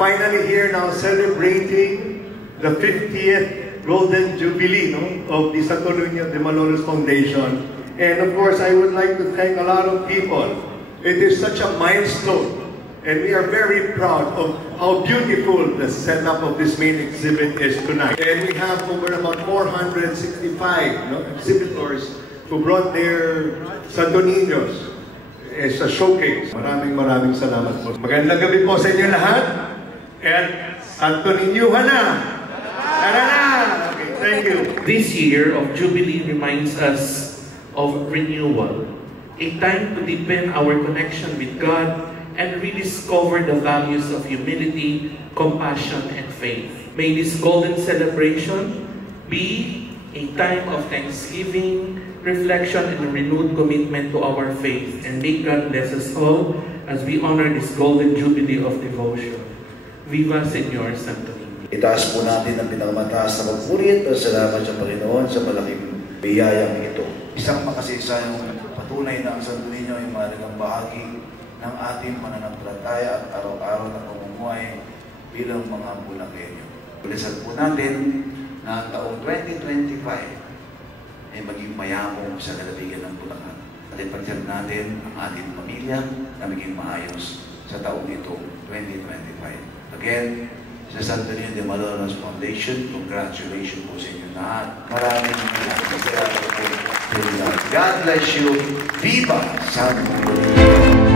Finally here now celebrating the 50th Golden Jubilee of the Santo Niño de Malolos Foundation. And of course, I would like to thank a lot of people. It is such a milestone, and we are very proud of how beautiful the setup of this main exhibit is tonight. And we have over about 465 exhibitors who brought their Santo Niños as a showcase. Maraming salamat po. Magandang gabi po sa inyo lahat. And Santo Niñuhan na! Tara na! Okay, thank you. This year of Jubilee reminds us of renewal, a time to deepen our connection with God and rediscover the values of humility, compassion, and faith. May this golden celebration be a time of thanksgiving, reflection, and a renewed commitment to our faith. And may God bless us all as we honor this golden Jubilee of devotion. Viva Señor Santo Niño. Itaas po natin ang pinakamataas na pagpurit at salamat sa Panginoon sa malaking biyayang ito. Isang makasaysayang patunay na ang Santo Niño ay mahalagang bahagi ng ating pananampalataya at araw-araw na pamumuhay bilang mga Bulakenyo. Pulisan po natin na ang taong 2025 ay maging mayamong sa lalawigan ng Bulacan. At ipagtiyag natin ang ating pamilya na maging maayos sa taong ito, 2025. Again, sa Santo Niño de Malolos Foundation, congratulations po sa inyo lahat. Maraming salamat po. God bless you. Viva Santo Niño!